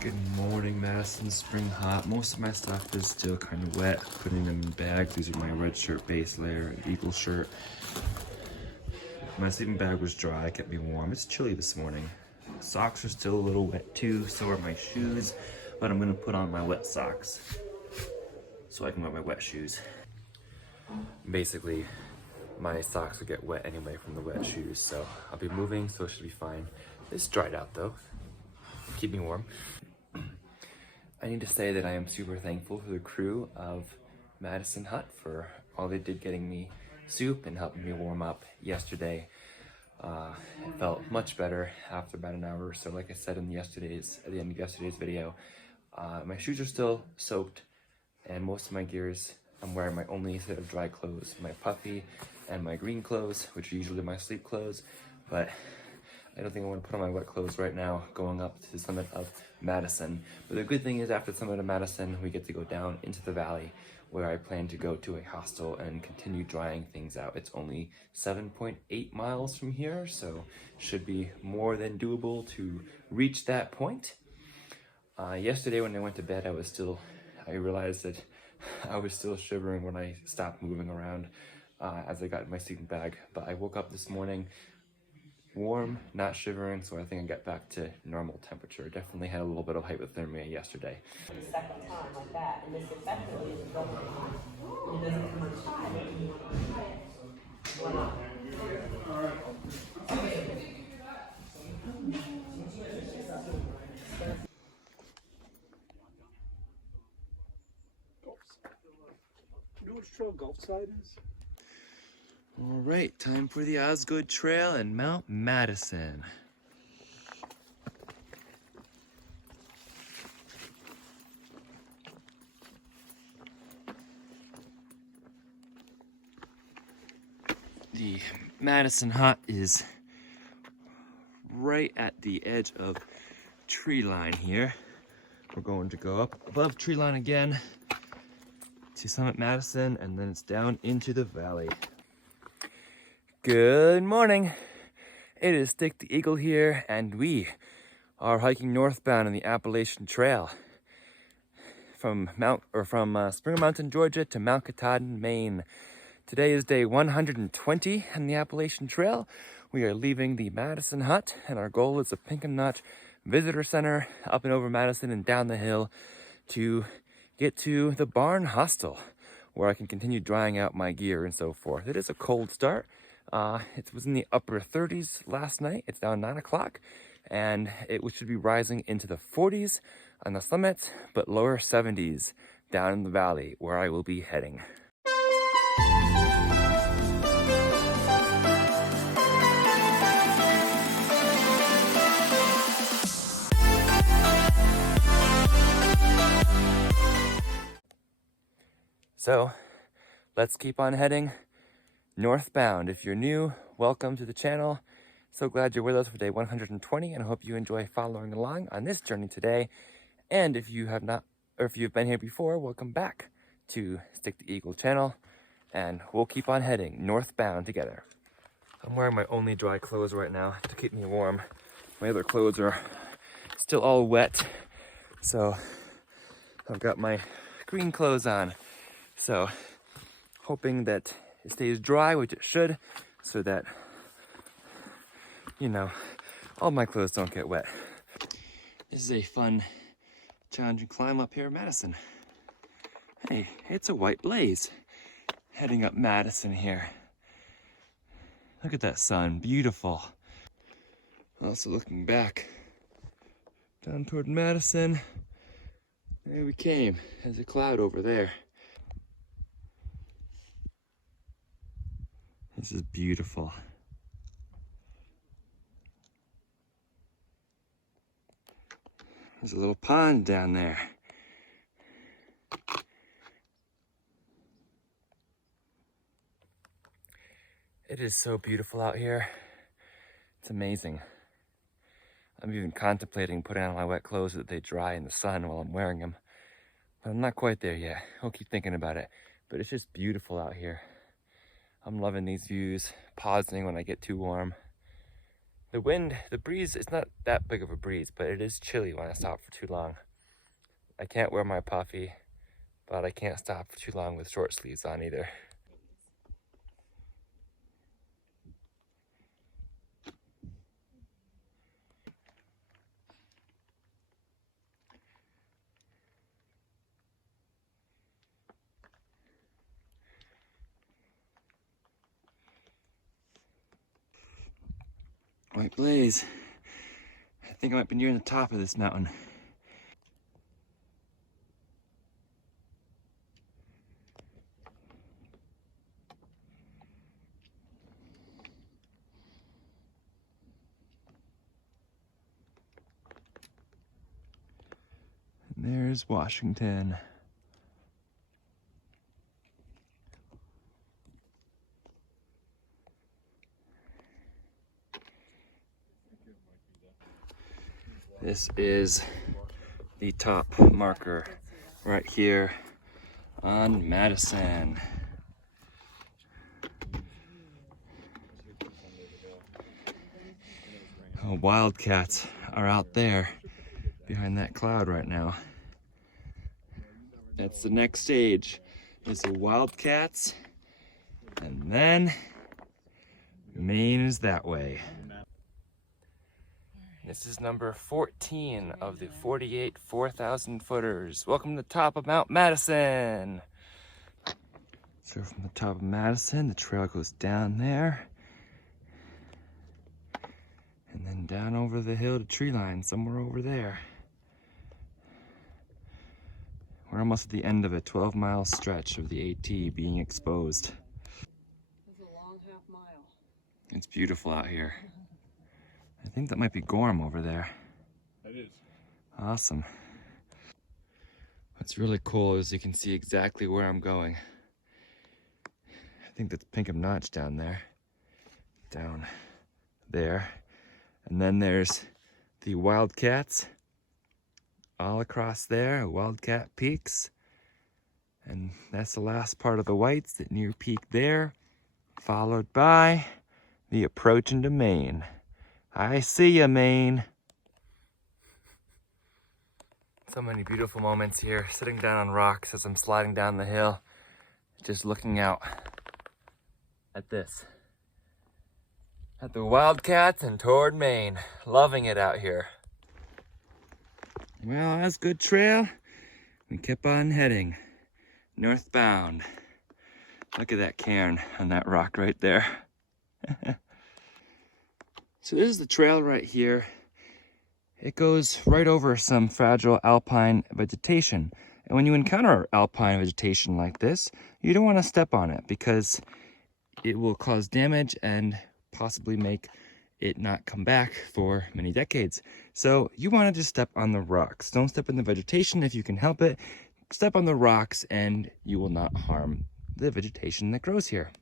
Good morning, Madison Spring Hot. Most of my stuff is still kind of wet, putting them in bags. These are my red shirt base layer, an eagle shirt. My sleeping bag was dry, kept me warm. It's chilly this morning. Socks are still a little wet too, so are my shoes, but I'm gonna put on my wet socks so I can wear my wet shoes. Basically, my socks will get wet anyway from the wet shoes, so I'll be moving, so it should be fine. It's dried out though. Keep me warm. I need to say that I am super thankful for the crew of Madison Hut for all they did getting me soup and helping me warm up yesterday. It felt much better after about an hour or so. Like I said at the end of yesterday's video, my shoes are still soaked, and most of my gears, I'm wearing my only set of dry clothes, my puffy and my green clothes, which are usually my sleep clothes, but I don't think I want to put on my wet clothes right now going up to the summit of Madison. But the good thing is after the summit of Madison, we get to go down into the valley where I plan to go to a hostel and continue drying things out. It's only 7.8 miles from here, so should be more than doable to reach that point. Yesterday when I went to bed, I realized that I was still shivering when I stopped moving around as I got in my sleeping bag. But I woke up this morning warm, not shivering, so I think I got back to normal temperature. Definitely had a little bit of hypothermia yesterday. The second time like that, and this effectively is double time. It doesn't come much higher. Why not? You know which trail Gulf Side is? All right, time for the Osgood Trail and Mount Madison. The Madison Hut is right at the edge of tree line here. We're going to go up above tree line again to Summit Madison, and then it's down into the valley. Good morning. It is Stick the Eagle here, and we are hiking northbound on the Appalachian Trail from Springer Mountain, Georgia to Mount Katahdin, Maine. Today is day 120 on the Appalachian Trail. We are leaving the Madison Hut, and our goal is the Pinkham Visitor Center up and over Madison and down the hill to get to the barn hostel, where I can continue drying out my gear and so forth. It is a cold start. It was in the upper 30s last night. It's now 9 o'clock, and it should be rising into the 40s on the summit, but lower 70s down in the valley where I will be heading. So let's keep on heading northbound. If you're new, welcome to the channel. So glad you're with us for day 120, and I hope you enjoy following along on this journey today. And if you have not, or if you've been here before, welcome back to Stick the Eagle channel, and we'll keep on heading northbound together. I'm wearing my only dry clothes right now to keep me warm. My other clothes are still all wet, so I've got my green clothes on. So hoping that it stays dry, which it should, so that, you know, all my clothes don't get wet. This is a fun, challenging climb up here in Madison. Hey, it's a white blaze heading up Madison here. Look at that sun, beautiful. Also looking back down toward Madison, there we came. There's a cloud over there. This is beautiful. There's a little pond down there. It is so beautiful out here. It's amazing. I'm even contemplating putting on my wet clothes so that they dry in the sun while I'm wearing them. But I'm not quite there yet. I'll keep thinking about it. But it's just beautiful out here. I'm loving these views, pausing when I get too warm. The wind, the breeze, it's not that big of a breeze, but it is chilly when I stop for too long. I can't wear my puffy, but I can't stop for too long with short sleeves on either. White blaze. I think I might be near the top of this mountain. And there's Washington. This is the top marker right here on Madison. Oh, wildcats are out there behind that cloud right now. That's the next stage, is the wildcats, and then Maine is that way. This is number 14 of the 48 4,000 footers. Welcome to the top of Mount Madison. So from the top of Madison, the trail goes down there. And then down over the hill to treeline, somewhere over there. We're almost at the end of a 12-mile stretch of the AT being exposed. It's a long half mile. It's beautiful out here. I think that might be Gorham over there. It is. Awesome. What's really cool is you can see exactly where I'm going. I think that's Pinkham Notch down there. Down there. And then there's the Wildcats all across there, Wildcat Peaks. And that's the last part of the Whites, that near peak there, followed by the approach into Maine. I see ya, Maine. So many beautiful moments here, sitting down on rocks as I'm sliding down the hill, just looking out at this. At the Wildcats and toward Maine. Loving it out here. Well, that's a good trail. We kept on heading northbound. Look at that cairn on that rock right there. So this is the trail right here. It goes right over some fragile alpine vegetation. And when you encounter alpine vegetation like this, you don't want to step on it because it will cause damage and possibly make it not come back for many decades. So you want to just step on the rocks. Don't step in the vegetation if you can help it. Step on the rocks and you will not harm the vegetation that grows here.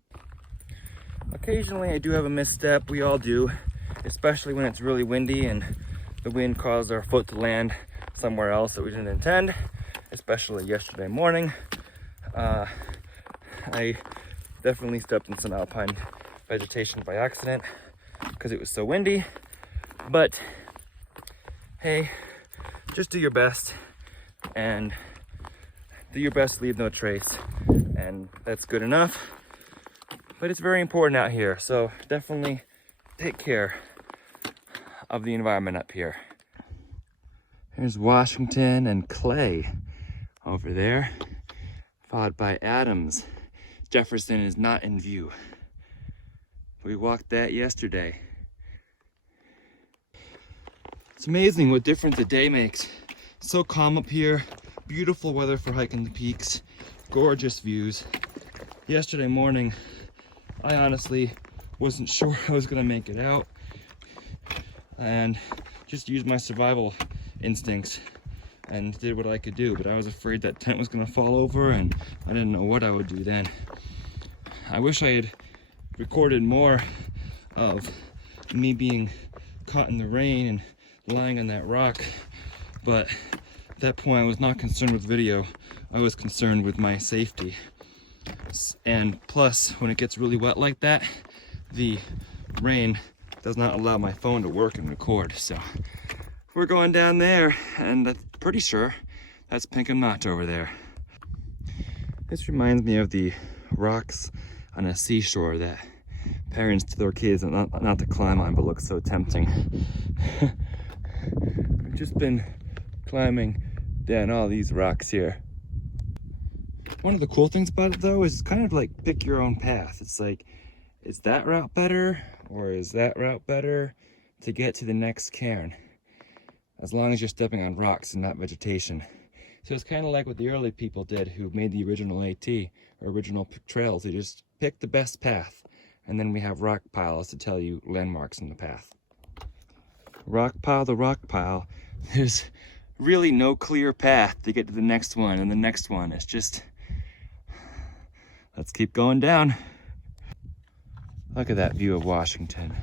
Occasionally I do have a misstep, we all do, especially when it's really windy and the wind caused our foot to land somewhere else that we didn't intend, especially yesterday morning. I definitely stepped in some alpine vegetation by accident because it was so windy, but hey, just do your best and do your best to leave no trace, and that's good enough. But it's very important out here, so definitely take care of the environment up here. Here's Washington and Clay over there, followed by Adams. Jefferson is not in view. We walked that yesterday. It's amazing what difference a day makes. So calm up here, beautiful weather for hiking the peaks, gorgeous views. Yesterday morning, I honestly wasn't sure I was gonna make it out and just used my survival instincts and did what I could do, but I was afraid that tent was gonna fall over and I didn't know what I would do then. I wish I had recorded more of me being caught in the rain and lying on that rock, but at that point I was not concerned with video, I was concerned with my safety. And plus, when it gets really wet like that, the rain does not allow my phone to work and record. So we're going down there, and I'm pretty sure that's Pinkham Notch over there. This reminds me of the rocks on a seashore that parents tell their kids not to climb on, but look so tempting. We've just been climbing down all these rocks here. One of the cool things about it though is kind of like pick your own path. It's like, is that route better or is that route better to get to the next cairn? As long as you're stepping on rocks and not vegetation. So it's kind of like what the early people did who made the original AT, or original trails. They just picked the best path, and then we have rock piles to tell you landmarks in the path. Rock pile to rock pile, there's really no clear path to get to the next one and the next one. It's just, let's keep going down. Look at that view of Washington.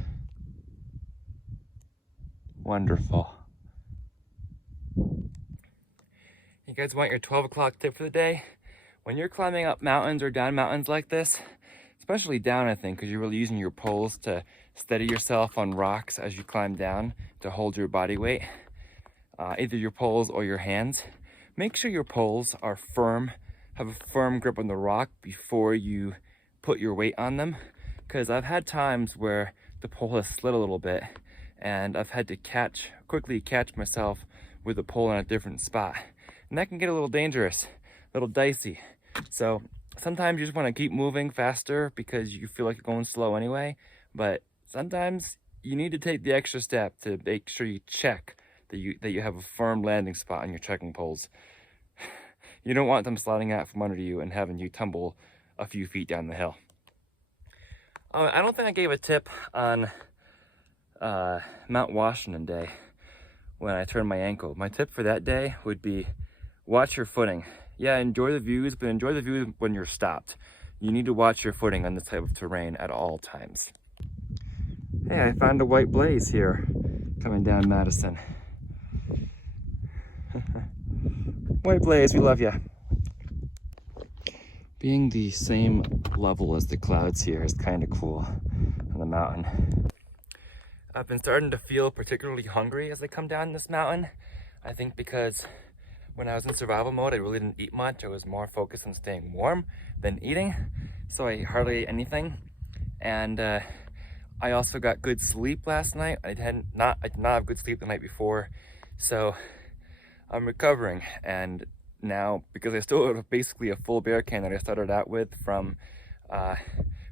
Wonderful. You guys want your 12 o'clock tip for the day? When you're climbing up mountains or down mountains like this, especially down I think, because you're really using your poles to steady yourself on rocks as you climb down to hold your body weight, either your poles or your hands. Make sure your poles are firm, have a firm grip on the rock before you put your weight on them, because I've had times where the pole has slid a little bit and I've had to quickly catch myself with the pole in a different spot. And that can get a little dangerous, a little dicey. So sometimes you just want to keep moving faster because you feel like you're going slow anyway. But sometimes you need to take the extra step to make sure you check that you have a firm landing spot on your trekking poles. You don't want them sliding out from under you and having you tumble a few feet down the hill. I don't think I gave a tip on Mount Washington Day when I turned my ankle. My tip for that day would be watch your footing. Yeah, enjoy the views, but enjoy the views when you're stopped. You need to watch your footing on this type of terrain at all times. Hey, I found a white blaze here coming down Madison. White blaze, we love ya. Being the same level as the clouds here is kind of cool on the mountain. I've been starting to feel particularly hungry as I come down this mountain. I think because when I was in survival mode, I really didn't eat much. I was more focused on staying warm than eating. So I hardly ate anything. And I also got good sleep last night. I did not have good sleep the night before. So I'm recovering. And now, because I still have basically a full bear can that I started out with from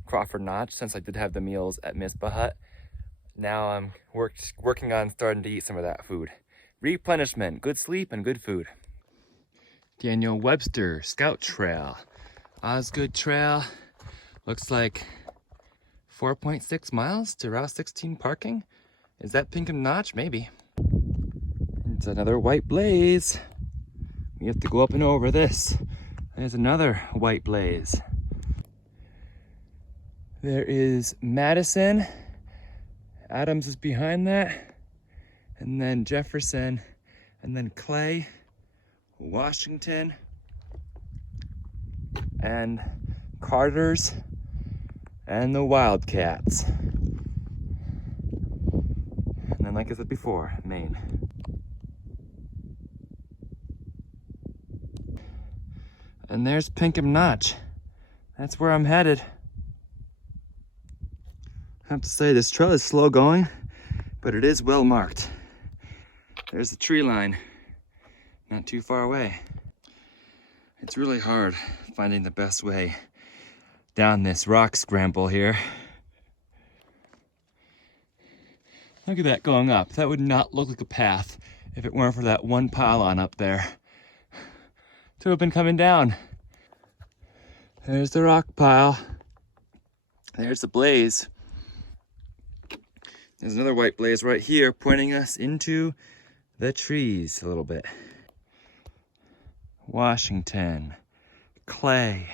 Crawford Notch, since I did have the meals at Madison Hut, now I'm working on starting to eat some of that food. Replenishment, good sleep, and good food. Daniel Webster Scout Trail. Osgood Trail. Looks like 4.6 miles to Route 16 parking. Is that Pinkham Notch? Maybe. It's another white blaze. We have to go up and over this. There's another white blaze. There is Madison. Adams is behind that. And then Jefferson. And then Clay. Washington. And Carter's. And the Wildcats. And then, like I said before, Maine. And there's Pinkham Notch. That's where I'm headed. I have to say, this trail is slow going, but it is well marked. There's the tree line, not too far away. It's really hard finding the best way down this rock scramble here. Look at that going up. That would not look like a path if it weren't for that one pylon up there to have been coming down. There's the rock pile. There's the blaze. There's another white blaze right here pointing us into the trees a little bit. Washington, Clay,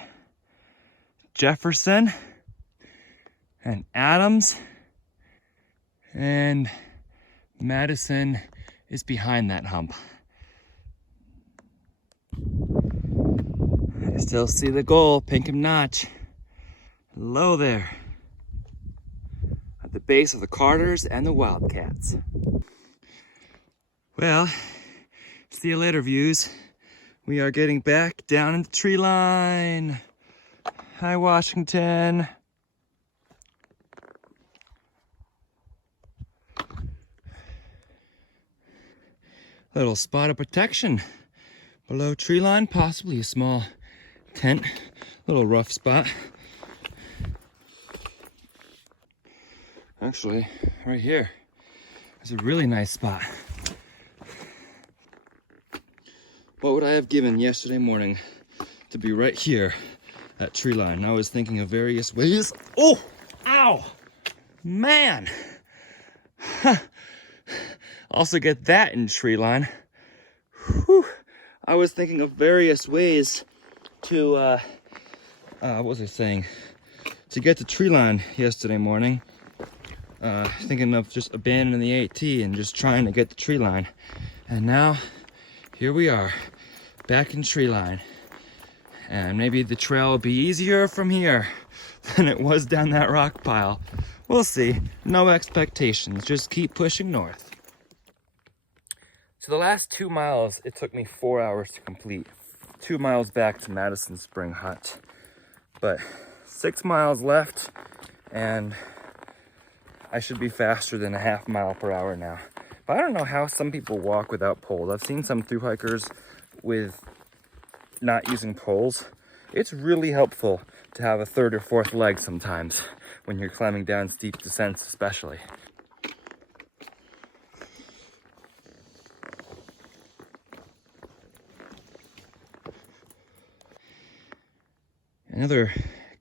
Jefferson, and Adams, and Madison is behind that hump. I still see the goal, Pinkham Notch. Hello there. At the base of the Carters and the Wildcats. Well, see you later, views. We are getting back down in the tree line. Hi, Washington. Little spot of protection below tree line, possibly a small tent, little rough spot. Actually, right here is a really nice spot. What would I have given yesterday morning to be right here at tree line? I was thinking of various ways. Oh, ow, man. Also get that in tree line. Whew. I was thinking of various ways to, what was I saying? To get to tree line yesterday morning. Thinking of just abandoning the AT and just trying to get the tree line. And now, here we are, back in tree line. And maybe the trail will be easier from here than it was down that rock pile. We'll see. No expectations, just keep pushing north. So the last 2 miles, it took me 4 hours to complete. 2 miles back to Madison Hut. But 6 miles left, and I should be faster than a half mile per hour now. But I don't know how some people walk without poles. I've seen some thru-hikers with not using poles. It's really helpful to have a third or fourth leg sometimes when you're climbing down steep descents especially. Another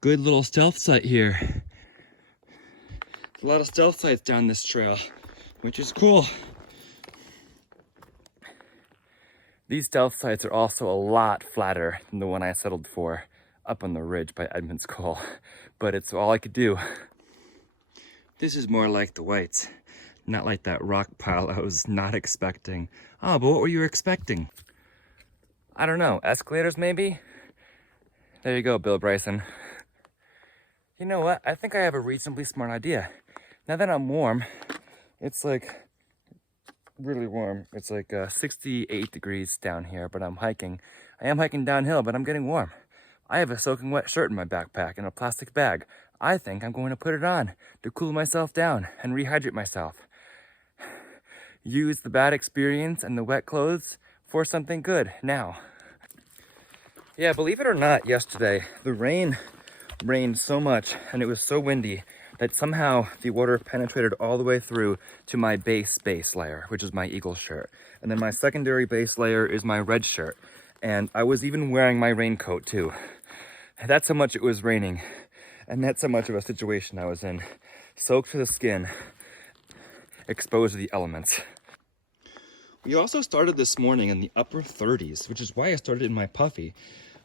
good little stealth site here. There's a lot of stealth sites down this trail, which is cool. These stealth sites are also a lot flatter than the one I settled for up on the ridge by Edmund's Col, but it's all I could do. This is more like the Whites, not like that rock pile I was not expecting. Oh, but what were you expecting? I don't know, escalators maybe? There you go, Bill Bryson. You know what? I think I have a reasonably smart idea. Now that I'm warm, it's like really warm. It's like 68 degrees down here, but I'm hiking. I am hiking downhill, but I'm getting warm. I have a soaking wet shirt in my backpack and a plastic bag. I think I'm going to put it on to cool myself down and rehydrate myself. Use the bad experience and the wet clothes for something good now. Yeah, believe it or not, yesterday, the rain rained so much and it was so windy that somehow the water penetrated all the way through to my base layer, which is my eagle shirt. And then my secondary base layer is my red shirt. And I was even wearing my raincoat too. That's how much it was raining. And that's how much of a situation I was in. Soaked to the skin, exposed to the elements. We also started this morning in the upper 30s, which is why I started in my puffy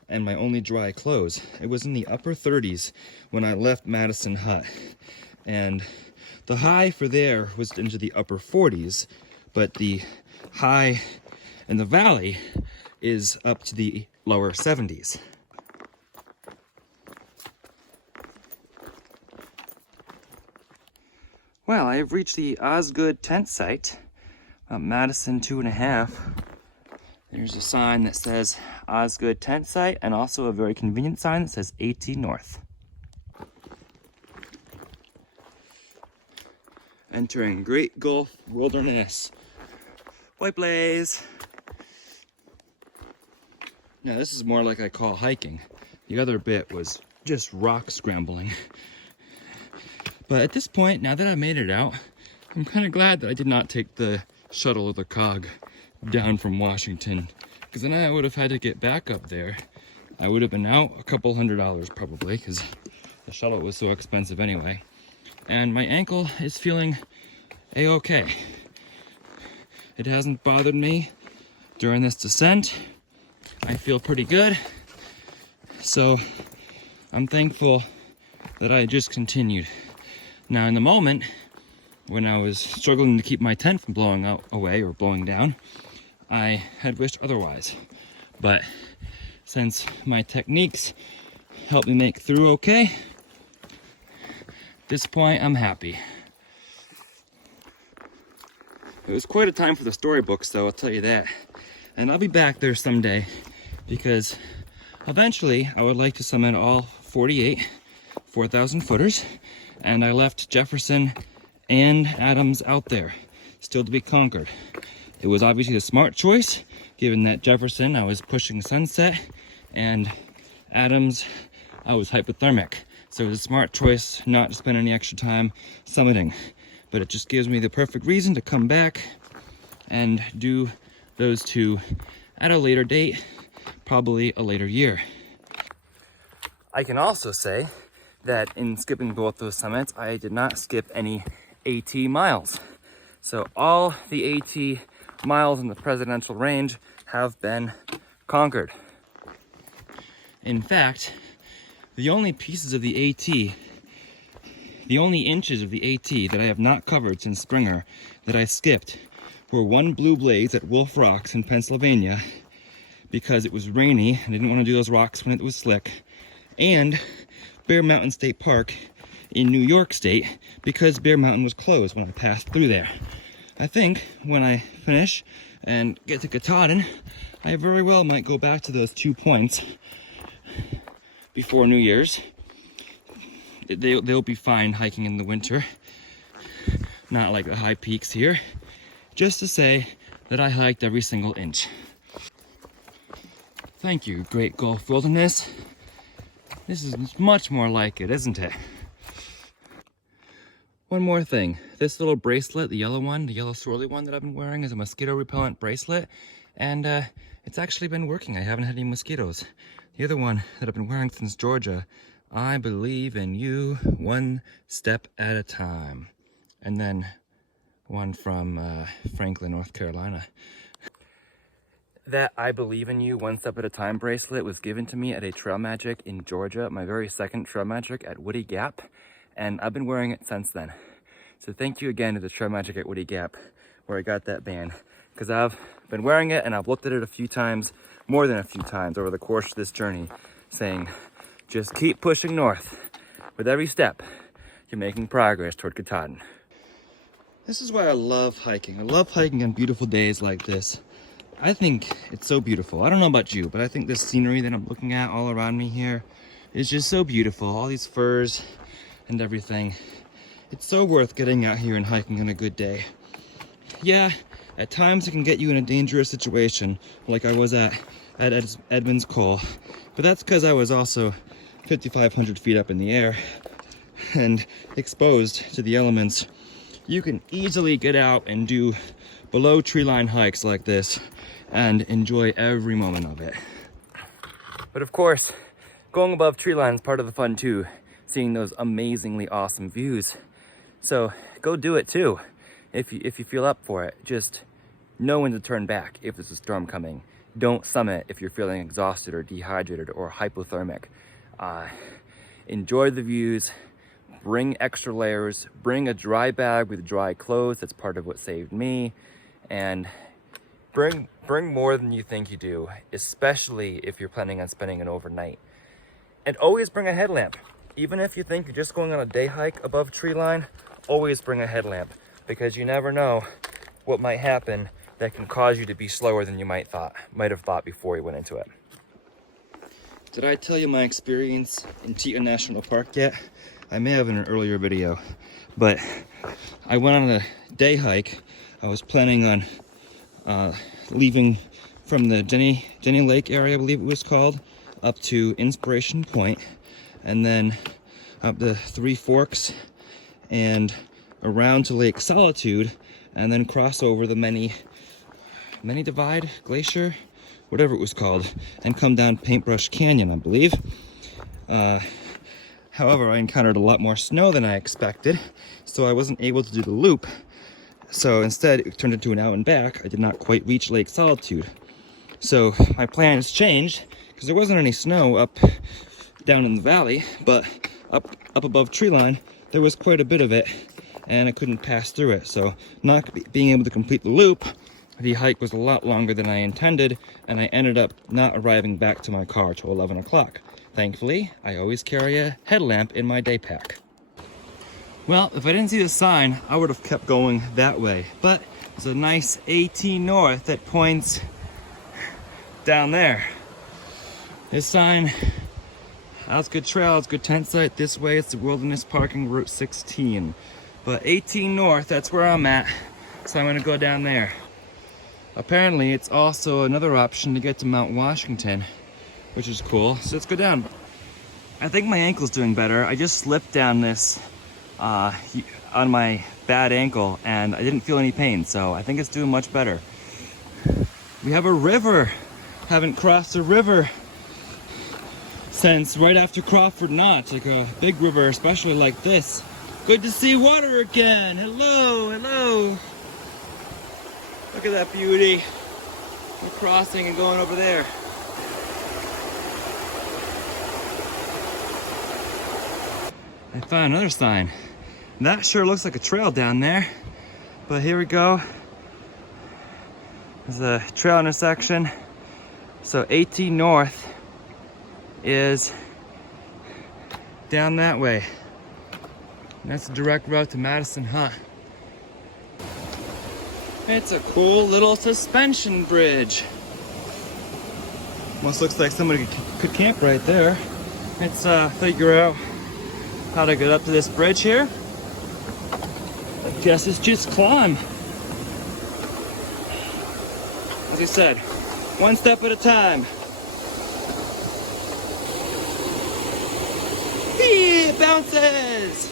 and my only dry clothes. It was in the upper 30s when I left Madison Hut. And the high for there was into the upper 40s, but the high in the valley is up to the lower 70s. Well, I have reached the Osgood tent site, Madison 2.5. There's a sign that says Osgood tent site and also a very convenient sign that says AT North. Entering Great Gulf Wilderness. White Blaze. Now this is more like I call hiking. The other bit was just rock scrambling. But at this point, now that I made it out, I'm kind of glad that I did not take the shuttle or the cog down from Washington, because then I would have had to get back up there. I would have been out a couple $100 probably, because the shuttle was so expensive anyway. And my ankle is feeling a-okay. It hasn't bothered me during this descent. I feel pretty good. So I'm thankful that I just continued. Now in the moment, when I was struggling to keep my tent from blowing away or blowing down, I had wished otherwise. But since my techniques helped me make through okay, at this point I'm happy. It was quite a time for the storybooks though, I'll tell you that. And I'll be back there someday because eventually I would like to summit all 48 4,000 footers, and I left Jefferson and Adams out there, still to be conquered. It was obviously the smart choice, given that Jefferson I was pushing sunset, and Adams I was hypothermic. So it was a smart choice not to spend any extra time summiting. But it just gives me the perfect reason to come back and do those two at a later date, probably a later year. I can also say that in skipping both those summits, I did not skip any AT miles. So all the AT miles in the presidential range have been conquered. In fact, the only pieces of the AT, the only inches of the AT that I have not covered since Springer that I skipped were one Blue Blaze at Wolf Rocks in Pennsylvania because it was rainy and I didn't want to do those rocks when it was slick, and Bear Mountain State Park in New York State because Bear Mountain was closed when I passed through there. I think when I finish and get to Katahdin, I very well might go back to those 2 points before New Year's. They'll be fine hiking in the winter, not like the high peaks here, just to say that I hiked every single inch. Thank you, Great Gulf Wilderness. This is much more like it, isn't it? One more thing. This little bracelet, the yellow one, the yellow swirly one that I've been wearing, is a mosquito repellent bracelet, and it's actually been working. I haven't had any mosquitoes. The other one that I've been wearing since Georgia, I believe in you one step at a time. And then one from Franklin, North Carolina. That I believe in you one step at a time bracelet was given to me at a Trail Magic in Georgia, my very second Trail Magic at Woody Gap, and I've been wearing it since then. So thank you again to the Trail Magic at Woody Gap where I got that band, because I've been wearing it and I've looked at it a few times, more than a few times over the course of this journey, saying, just keep pushing north. With every step, you're making progress toward Katahdin. This is why I love hiking. I love hiking on beautiful days like this. I think it's so beautiful. I don't know about you, but I think this scenery that I'm looking at all around me here is just so beautiful. All these firs and everything. It's so worth getting out here and hiking on a good day. Yeah, at times it can get you in a dangerous situation, like I was at Edmonds Col, but that's because I was also 5,500 feet up in the air and exposed to the elements. You can easily get out and do below tree line hikes like this and enjoy every moment of it. But of course, going above tree line is part of the fun too, seeing those amazingly awesome views. So go do it too, if you feel up for it. Just know when to turn back if there's a storm coming. Don't summit if you're feeling exhausted or dehydrated or hypothermic. Enjoy the views, bring extra layers, bring a dry bag with dry clothes. That's part of what saved me. And bring more than you think you do, especially if you're planning on spending an overnight. And always bring a headlamp. Even if you think you're just going on a day hike above tree line, always bring a headlamp, because you never know what might happen that can cause you to be slower than you might have thought before you went into it. Did I tell you my experience in Teton National Park yet? I may have in an earlier video, but I went on a day hike. I was planning on leaving from the Jenny Lake area, I believe it was called, up to Inspiration Point, and then up the Three Forks and around to Lake Solitude, and then cross over the Many Divide Glacier, whatever it was called, and come down Paintbrush Canyon, I believe. However, I encountered a lot more snow than I expected, so I wasn't able to do the loop. So instead, it turned into an out and back. I did not quite reach Lake Solitude. So my plan has changed, because there wasn't any snow up down in the valley, but up above tree line, there was quite a bit of it, and I couldn't pass through it. So not being able to complete the loop, the hike was a lot longer than I intended, and I ended up not arriving back to my car till 11 o'clock. Thankfully, I always carry a headlamp in my day pack. Well, if I didn't see the sign, I would have kept going that way, but There's a nice AT North that points down there. This sign, Osgood Trail, Osgood Tent Site. This way it's the Wilderness Parking Route 16. But 18 North, that's where I'm at. So I'm gonna go down there. Apparently it's also another option to get to Mount Washington, which is cool. So let's go down. I think my ankle's doing better. I just slipped down this on my bad ankle and I didn't feel any pain. So I think it's doing much better. We have a river. Haven't crossed a river since right after Crawford Notch, like a big river, especially like this. Good to see water again. Hello, hello. Look at that beauty. We're crossing and going over there. I found another sign. That sure looks like a trail down there. But here we go. There's a trail intersection. So 18 North is down that way. And that's a direct route to Madison Hut. It's a cool little suspension bridge. Almost looks like somebody could camp right there. Let's figure out how to get up to this bridge here. I guess it's just climb. As I said, one step at a time. It bounces!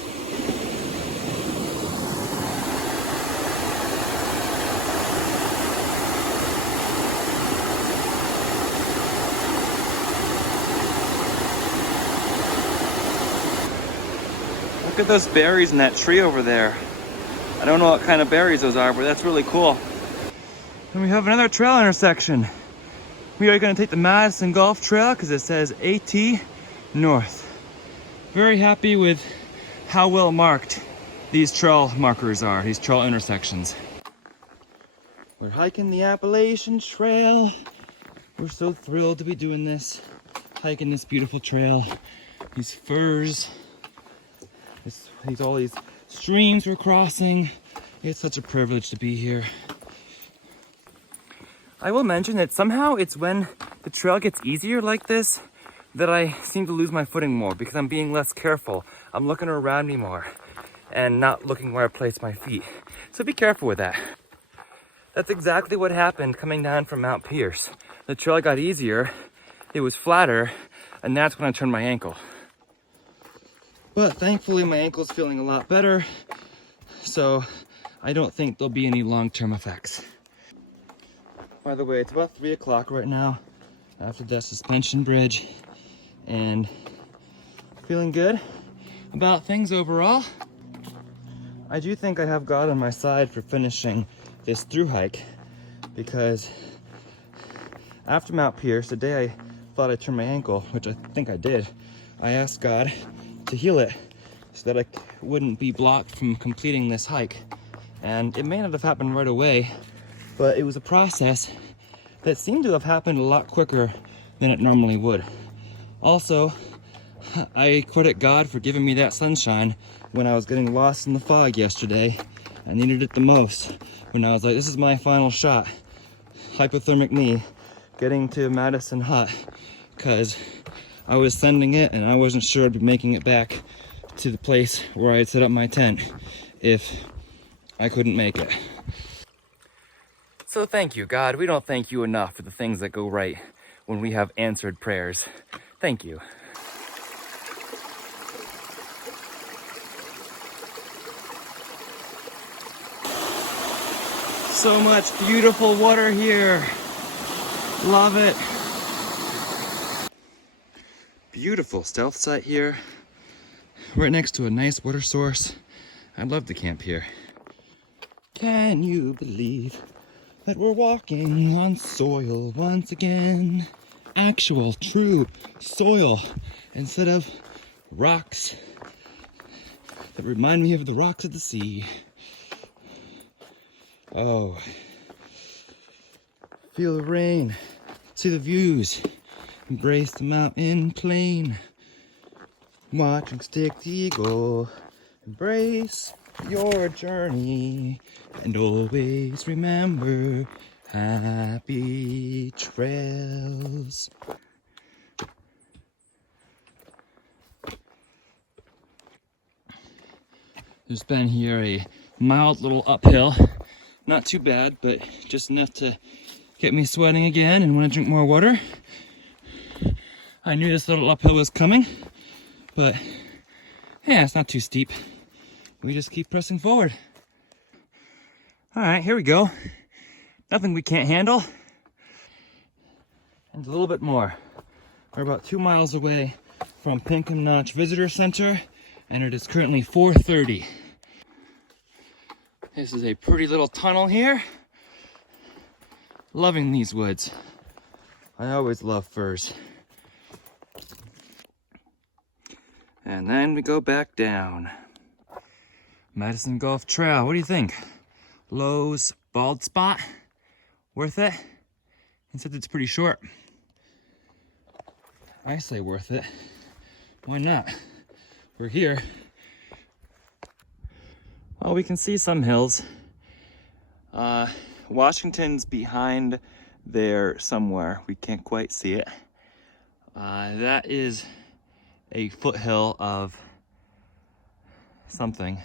Look at those berries in that tree over there. I don't know what kind of berries those are, but that's really cool. And we have another trail intersection. We are going to take the Madison Golf Trail because it says AT North. Very happy with how well marked these trail markers are, these trail intersections. We're hiking the Appalachian Trail. We're so thrilled to be doing this, hiking this beautiful trail. These firs, all these streams we're crossing. It's such a privilege to be here. I will mention that somehow it's when the trail gets easier like this that I seem to lose my footing more because I'm being less careful. I'm looking around me more and not looking where I place my feet. So be careful with that. That's exactly what happened coming down from Mount Pierce. The trail got easier, it was flatter, and that's when I turned my ankle. But thankfully my ankle's feeling a lot better, so I don't think there'll be any long-term effects. By the way, it's about 3 o'clock right now after that suspension bridge, and feeling good about things overall. I do think I have God on my side for finishing this Thru-Hike, because after Mount Pierce, the day I thought I turned my ankle, which I think I did, I asked God to heal it so that I wouldn't be blocked from completing this hike. And it may not have happened right away, but it was a process that seemed to have happened a lot quicker than it normally would. Also, I credit God for giving me that sunshine when I was getting lost in the fog yesterday. I needed it the most when I was like, this is my final shot. Hypothermic knee, getting to Madison Hut, because I was sending it and I wasn't sure I'd be making it back to the place where I'd set up my tent if I couldn't make it. So thank you, God. We don't thank you enough for the things that go right when we have answered prayers. Thank you. So much beautiful water here. Love it. Beautiful stealth site here. Right next to a nice water source. I'd love to camp here. Can you believe that we're walking on soil once again? Actual, true soil instead of rocks that remind me of the rocks of the sea. Oh, feel the rain, see the views, embrace the mountain plain, watching stick the eagle, embrace your journey, And always remember, happy trails. There's been here a mild little uphill. Not too bad, but just enough to get me sweating again and want to drink more water. I knew this little uphill was coming, but yeah, it's not too steep. We just keep pressing forward. All right, here we go. Nothing we can't handle. And a little bit more. We're about 2 miles away from Pinkham Notch Visitor Center, and it is currently 4:30. This is a pretty little tunnel here. Loving these woods. I always love firs. And then we go back down. Madison Gulf Trail, what do you think? Lowe's bald spot, worth it? It says it's pretty short. I say worth it. Why not? We're here. Well, we can see some hills. Washington's behind there somewhere. We can't quite see it. That is a foothill of something,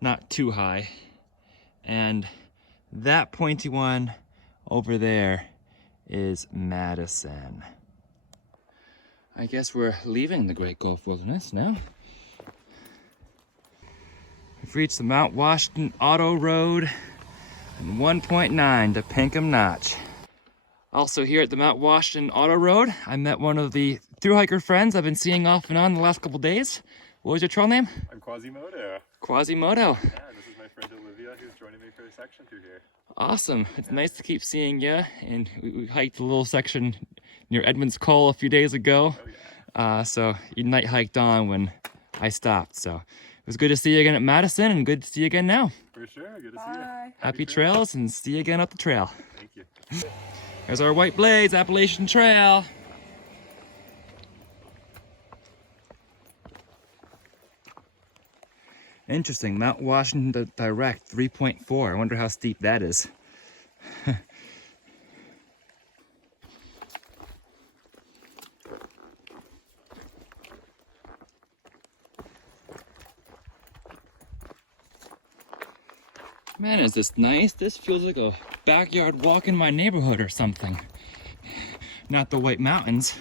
not too high. And that pointy one over there is Madison. I guess we're leaving the Great Gulf Wilderness now. We've reached the Mount Washington Auto Road and 1.9 to Pinkham Notch. Also here at the Mount Washington Auto Road, I met one of the thru-hiker friends I've been seeing off and on the last couple days. What was your trail name? I'm Quasimodo. Quasimodo. Yeah, this is my friend Olivia who's joining me for the section through here. Awesome. It's nice to keep seeing you. And we hiked a little section near Edmonds Cole a few days ago. Oh yeah. So you night hiked on when I stopped. So it was good to see you again at Madison and good to see you again now. For sure, good to see you. Happy trails and see you again up the trail. Thank you. There's our White Blades Appalachian Trail. Interesting, Mount Washington Direct 3.4. I wonder how steep that is. Man, is this nice? This feels like a backyard walk in my neighborhood or something. Not the White Mountains.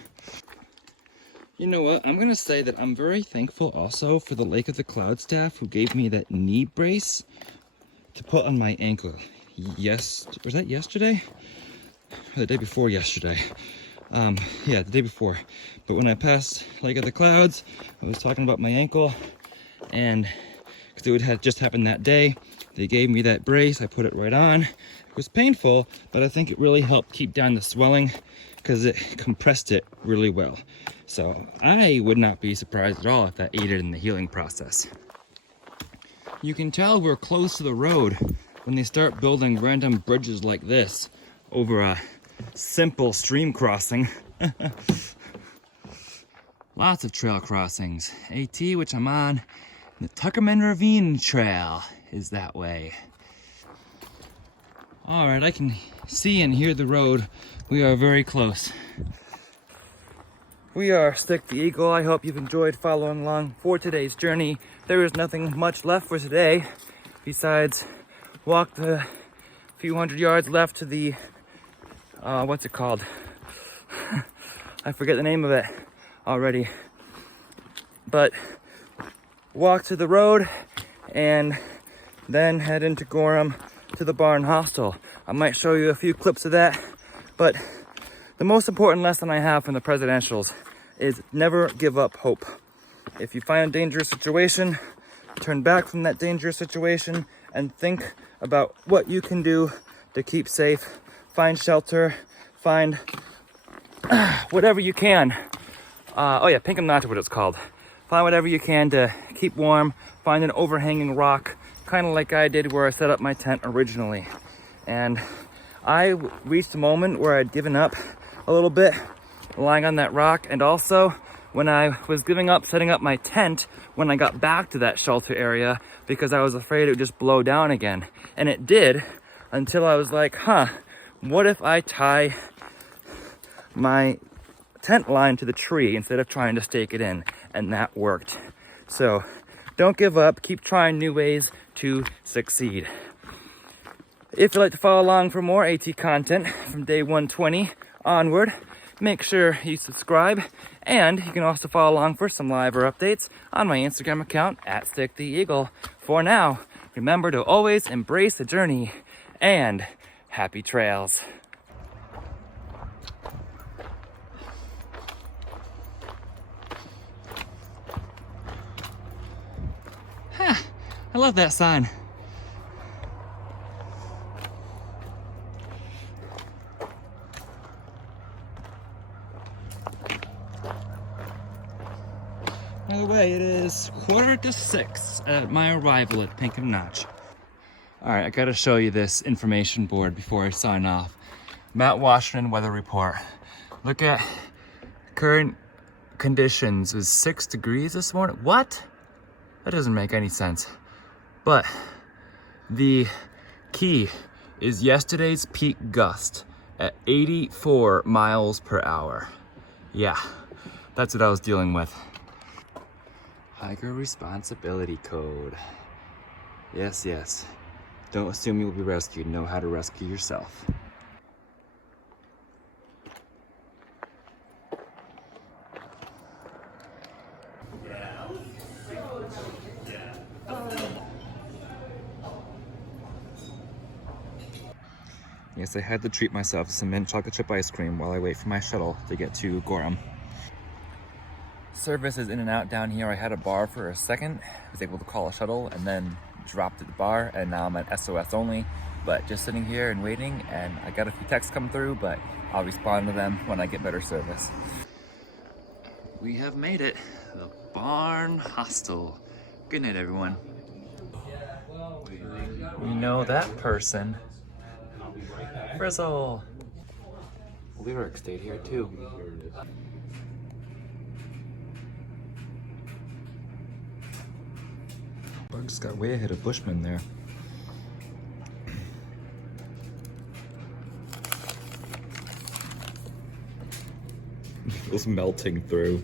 You know what? I'm gonna say that I'm very thankful also for the Lake of the Cloud staff who gave me that knee brace to put on my ankle. Yes, was that yesterday? Or the day before yesterday? Yeah, the day before. But when I passed Lake of the Clouds, I was talking about my ankle, and because it had just happened that day, they gave me that brace. I put it right on. It was painful, but I think it really helped keep down the swelling because it compressed it really well. So I would not be surprised at all if that aided in the healing process. You can tell we're close to the road when they start building random bridges like this over a simple stream crossing. Lots of trail crossings. AT, which I'm on, the Tuckerman Ravine Trail is that way. All right, I can see and hear the road. We are very close. We are Stick the Eagle. I hope you've enjoyed following along for today's journey. There is nothing much left for today besides walk the few hundred yards left to the, what's it called? I forget the name of it already. But walk to the road and then head into Gorham to the barn hostel. I might show you a few clips of that, but the most important lesson I have from the presidentials is never give up hope. If you find a dangerous situation, turn back from that dangerous situation and think about what you can do to keep safe, find shelter, find whatever you can. Oh yeah, Pinkham Notch is what it's called. Find whatever you can to keep warm, find an overhanging rock, kind of like I did where I set up my tent originally. And I reached a moment where I'd given up a little bit lying on that rock, and also when I was giving up setting up my tent when I got back to that shelter area because I was afraid it would just blow down again. And it did, until I was like, what if I tie my tent line to the tree instead of trying to stake it in? And that worked. So don't give up, keep trying new ways to succeed. If you'd like to follow along for more AT content from day 120 onward, make sure you subscribe, and you can also follow along for some live or updates on my Instagram account at @StickTheEagle. For now, remember to always embrace the journey, and happy trails. I love that sign. By the way, it is 5:45 at my arrival at Pinkham Notch. All right, I gotta show you this information board before I sign off. Mount Washington weather report. Look at current conditions. It was 6 degrees this morning. What? That doesn't make any sense. But the key is yesterday's peak gust at 84 miles per hour. Yeah, that's what I was dealing with. Hiker responsibility code. Yes, yes. Don't assume you will be rescued. Know how to rescue yourself. Yes, I had to treat myself to some mint chocolate chip ice cream while I wait for my shuttle to get to Gorham. Service is in and out down here. I had a bar for a second. I was able to call a shuttle and then dropped at the bar, and now I'm at SOS only. But just sitting here and waiting, and I got a few texts come through, but I'll respond to them when I get better service. We have made it. The Barn Hostel. Good night, everyone. You know that person. Frizzle. Lyric stayed here too. Bugs got way ahead of Bushman there. It was melting through.